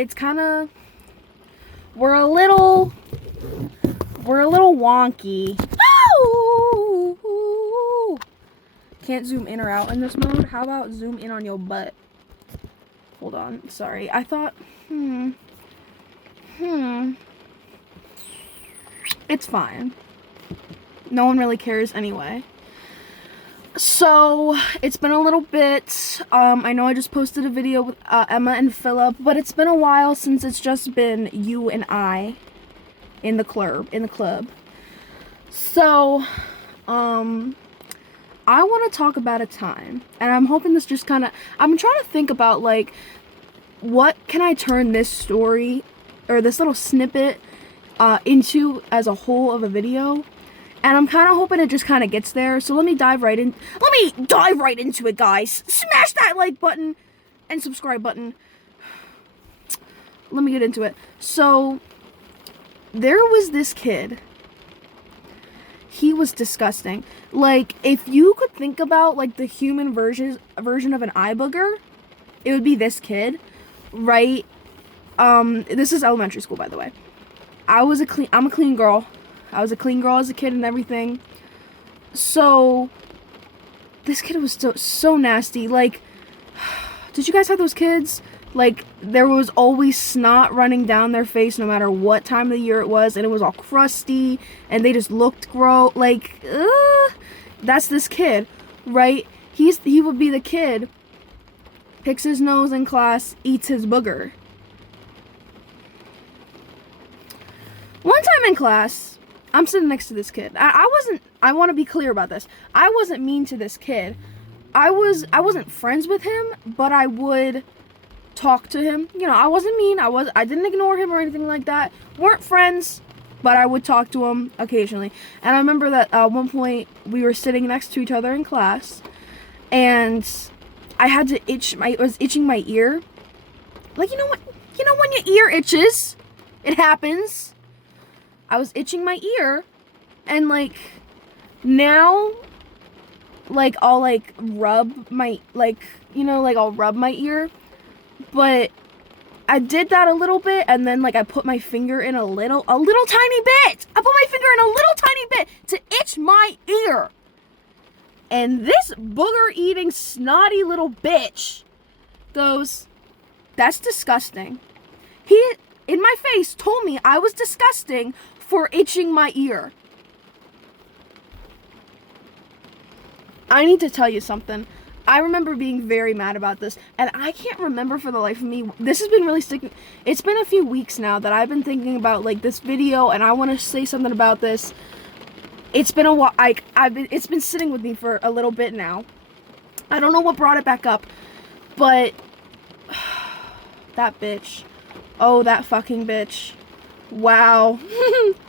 it's kind of, we're a little wonky. Ow! Can't zoom in or out in this mode. How about zoom in on your butt? Hold on, sorry. I thought, it's fine. No one really cares anyway. So, it's been a little bit. I know I just posted a video with Emma and Philip, but it's been a while since it's just been you and I in the club. So, I want to talk about a time, and I'm hoping this just kind of, I'm trying to think about, like, what can I turn this story, or this little snippet, into as a whole of a video. And I'm kind of hoping it just kind of gets there. So let me dive right into it, guys. Smash that like button and subscribe button. Let me get into it. So there was this kid. He was disgusting. Like, if you could think about like the human version of an eye booger, it would be this kid, right? This is elementary school, by the way. I'm a clean girl. I was a clean girl as a kid and everything. So, this kid was so nasty. Like, did you guys have those kids? Like, there was always snot running down their face no matter what time of the year it was. And it was all crusty. And they just looked gross. Like, that's this kid, right? He would be the kid, picks his nose in class, eats his booger. One time in class, I'm sitting next to this kid. I want to be clear about this. I wasn't mean to this kid. I wasn't friends with him, but I would talk to him. You know, I wasn't mean. I didn't ignore him or anything like that. Weren't friends, but I would talk to him occasionally. And I remember that at one point we were sitting next to each other in class, and I had to was itching my ear. Like, you know what? You know when your ear itches? It happens. I was itching my ear, and like, now, like, I'll like rub my, like, you know, like I'll rub my ear, but I did that a little bit, and then like I put my finger in a little tiny bit. I put my finger in a little tiny bit to itch my ear. And this booger eating snotty little bitch goes, "That's disgusting." He, in my face, told me I was disgusting for itching my ear. I need to tell you something. I remember being very mad about this, and I can't remember for the life of me. This has been really sticking. It's been a few weeks now that I've been thinking about like this video, and I want to say something about this. It's been a while. It's been sitting with me for a little bit now. I don't know what brought it back up, but that bitch. Oh, that fucking bitch. Wow.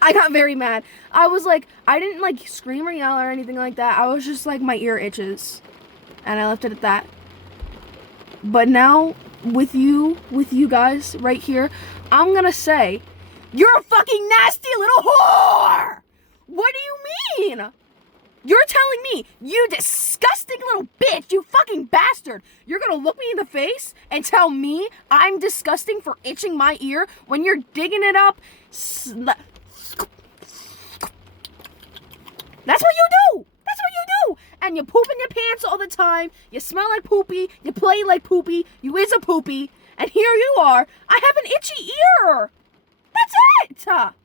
I got very mad. I was like, I didn't like scream or yell or anything like that. I was just like, my ear itches. And I left it at that. But now, with you guys right here, I'm gonna say, you're a fucking nasty little whore! What do you mean? You're telling me, you disgusting little bitch, you fucking bastard, you're gonna look me in the face and tell me I'm disgusting for itching my ear when you're digging it up? That's what you do! That's what you do! And you poop in your pants all the time, you smell like poopy, you play like poopy, you is a poopy, and here you are, I have an itchy ear! That's it!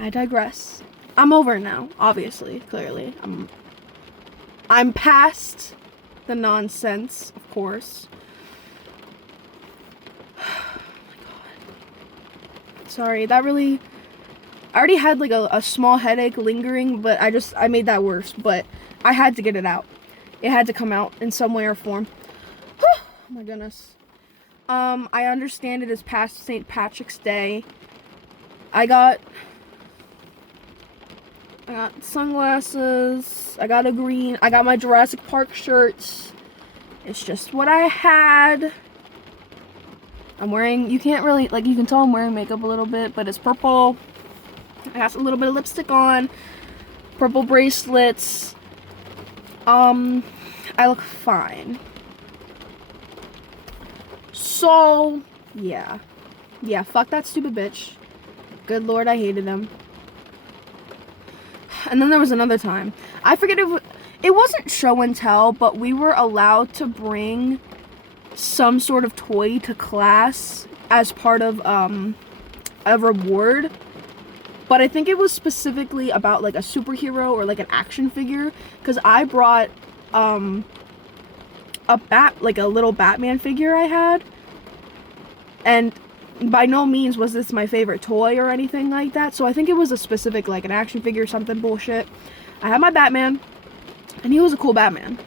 I digress. I'm over it now, obviously, clearly. I'm past the nonsense, of course. Oh my god. Sorry, that really... I already had like a small headache lingering, but I made that worse. But I had to get it out. It had to come out in some way or form. Oh my goodness. I understand it is past St. Patrick's Day. I got sunglasses. I got my Jurassic Park shirts. It's just what I had. I'm wearing, you can't really, like, you can tell I'm wearing makeup a little bit, but it's purple. I got a little bit of lipstick on. Purple bracelets. I look fine. So, yeah. Yeah, fuck that stupid bitch. Good lord, I hated him. And then there was another time. I forget if it wasn't show and tell, but we were allowed to bring some sort of toy to class as part of a reward. But I think it was specifically about like a superhero or like an action figure, because I brought a little Batman figure I had. And by no means was this my favorite toy or anything like that. So I think it was a specific, like, an action figure or something bullshit. I had my Batman, and he was a cool Batman.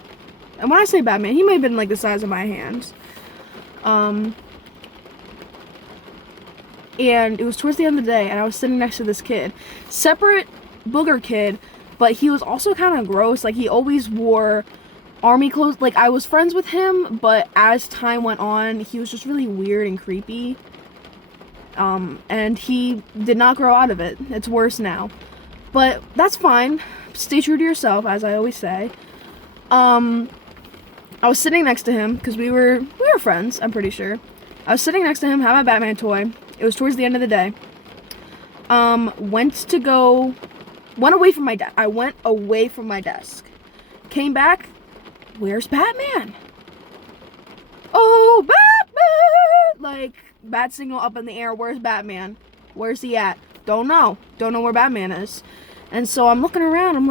And when I say Batman, he might have been, like, the size of my hands. And it was towards the end of the day, and I was sitting next to this kid. Separate booger kid, but he was also kind of gross. Like, he always wore army clothes. Like, I was friends with him, but as time went on, he was just really weird and creepy. And he did not grow out of it. It's worse now. But that's fine. Stay true to yourself, as I always say. I was sitting next to him, because we were friends, I'm pretty sure. I was sitting next to him, had my Batman toy. It was towards the end of the day. Went away from my desk. I went away from my desk. Came back. Where's Batman? Oh, Batman! Like, bat signal up in the air. Where's Batman? Where's he at? Don't know. Don't know where Batman is. And so I'm looking around. I'm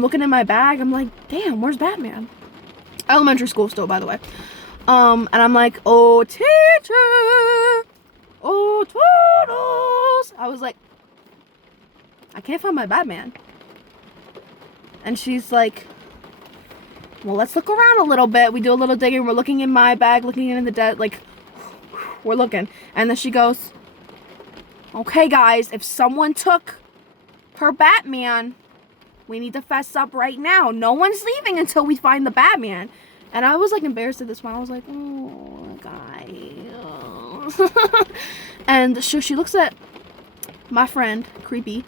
looking in my bag. I'm like, damn, where's Batman? Elementary school still, by the way. And I'm like, oh, teacher. Oh, Toodles. I was like, I can't find my Batman. And she's like, well, let's look around a little bit. We do a little digging. We're looking in my bag, looking in the desk, like, we're looking. And then she goes, okay, guys, if someone took her Batman, we need to fess up right now. No one's leaving until we find the Batman. And I was, like, embarrassed at this point. I was like, oh, guys. And so she looks at my friend, Creepy.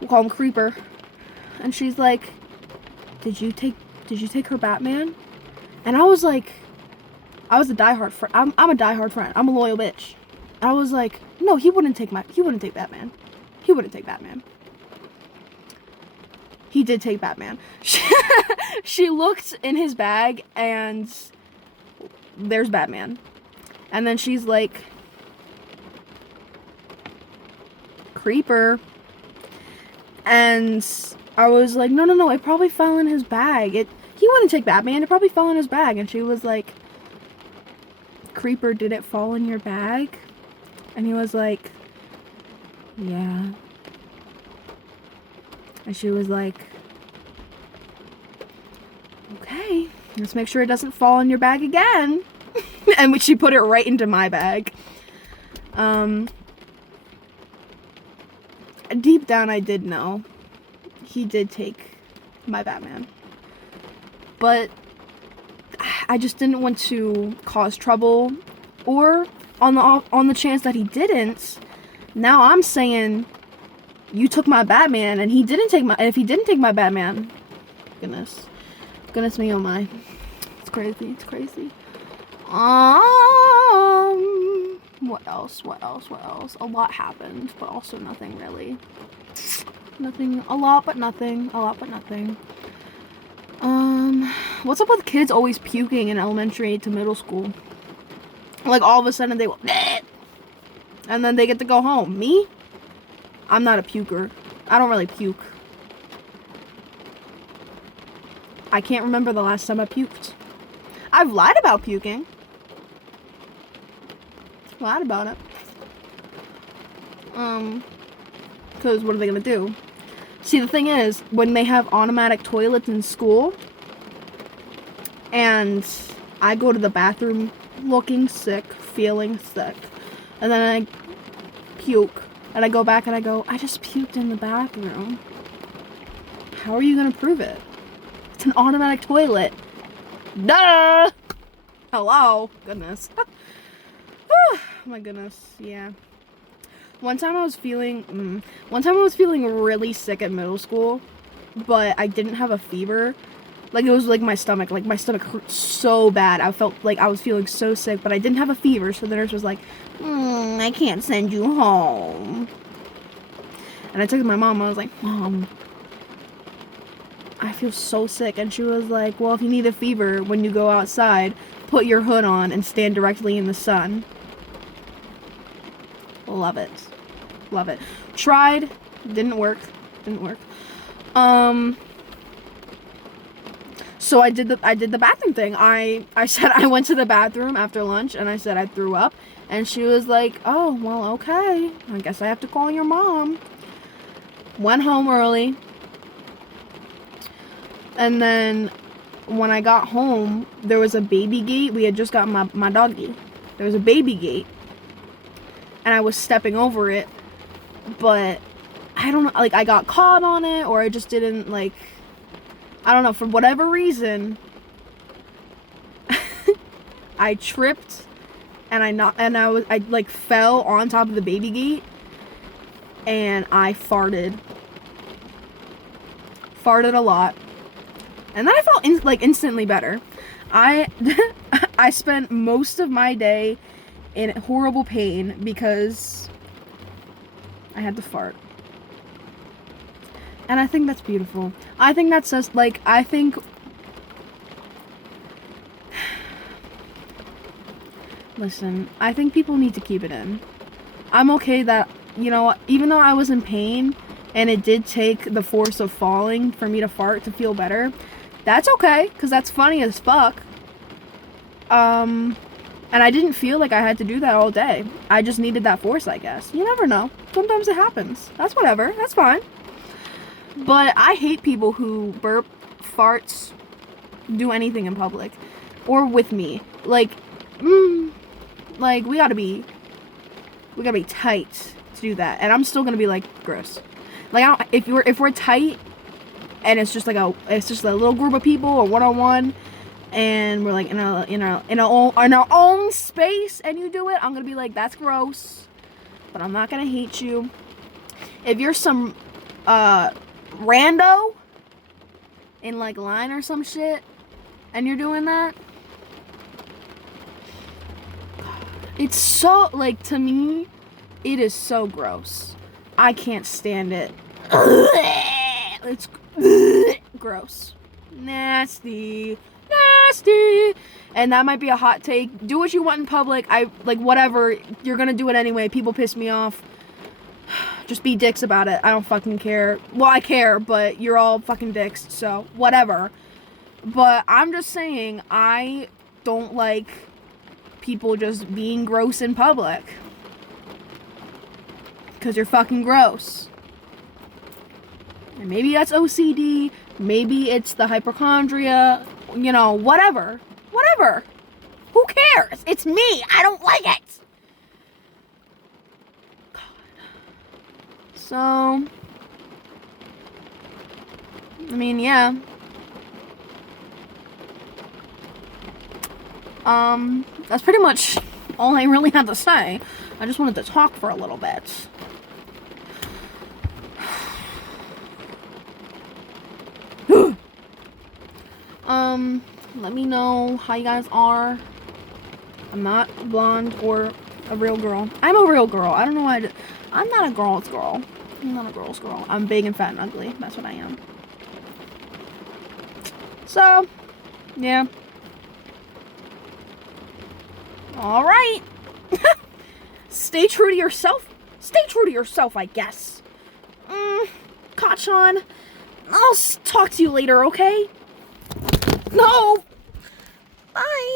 We'll call him Creeper. And she's like, did you take her Batman? And I was like, I was a diehard friend. I'm a diehard friend. I'm a loyal bitch. I was like, no, he wouldn't take Batman. He wouldn't take Batman. He did take Batman. She looked in his bag, and there's Batman. And then she's like, Creeper. And I was like, no, it probably fell in his bag. He wouldn't take Batman. It probably fell in his bag. And she was like, Creeper, did it fall in your bag? And he was like, yeah. And she was like, okay, let's make sure it doesn't fall in your bag again. And she put it right into my bag. Deep down, I did know he did take my Batman. But I just didn't want to cause trouble, or on the chance that he didn't, now I'm saying you took my Batman and if he didn't take my Batman, goodness me, oh my, it's crazy. What else? A lot happened, but also nothing really. A lot but nothing. What's up with kids always puking in elementary to middle school? Like, all of a sudden they will, bleh, and then they get to go home. Me? I'm not a puker. I don't really puke. I can't remember the last time I puked. I've lied about puking. Lied about it. Because what are they gonna do? See, the thing is, when they have automatic toilets in school, and I go to the bathroom looking sick, feeling sick, and then I puke, and I go back and I go, I just puked in the bathroom. How are you gonna prove it? It's an automatic toilet. Duh! Hello? Goodness. Oh my goodness, yeah. One time I was feeling really sick at middle school, but I didn't have a fever. Like, it was like my stomach hurt so bad. I felt like I was feeling so sick, but I didn't have a fever, so the nurse was like, I can't send you home. And I texted my mom. I was like, Mom, I feel so sick. And she was like, well, if you need a fever, when you go outside, put your hood on and stand directly in the sun. Love it. Love it. Tried. Didn't work. So I did the bathroom thing. I said I went to the bathroom after lunch, and I said I threw up. And she was like, oh, well, okay. I guess I have to call your mom. Went home early. And then when I got home, there was a baby gate. We had just got my doggy. There was a baby gate. And I was stepping over it. But I don't know, like, I got caught on it, or I just didn't, like, I don't know, for whatever reason, I tripped, and I fell on top of the baby gate, and I farted a lot, and then I felt instantly better. I spent most of my day in horrible pain because I had to fart. And I think that's beautiful. I think that says, like, I think... Listen, I think people need to keep it in. I'm okay that, you know, even though I was in pain, and it did take the force of falling for me to fart to feel better, that's okay, because that's funny as fuck. And I didn't feel like I had to do that all day. I just needed that force, I guess. You never know. Sometimes it happens. That's whatever. That's fine. But I hate people who burp, farts, do anything in public. Or with me. Like, we gotta be tight to do that. And I'm still gonna be like, gross. Like, if we're tight, and it's just a little group of people, or one-on-one, and we're like in our own space, and you do it, I'm gonna be like, that's gross, but I'm not gonna hate you. If you're some rando in like line or some shit, and you're doing that, it's so, like, to me, it is so gross. I can't stand it. It's gross, nasty. And that might be a hot take. Do what you want in public. Whatever. You're gonna do it anyway. People piss me off. Just be dicks about it. I don't fucking care. Well, I care, but you're all fucking dicks, so whatever. But I'm just saying, I don't like people just being gross in public. Because you're fucking gross. And maybe that's OCD. Maybe it's the hypochondria. You know, whatever. Who cares? It's me. I don't like it. God. So, I mean, yeah. That's pretty much all I really had to say. I just wanted to talk for a little bit. Let me know how you guys are. I'm not blonde or a real girl. I'm a real girl. I don't know why I'm not a girl's girl. I'm not a girl's girl. I'm big and fat and ugly. That's what I am. So, yeah. Alright. Stay true to yourself. Stay true to yourself, I guess. Kachan, I'll talk to you later, okay? No! Bye!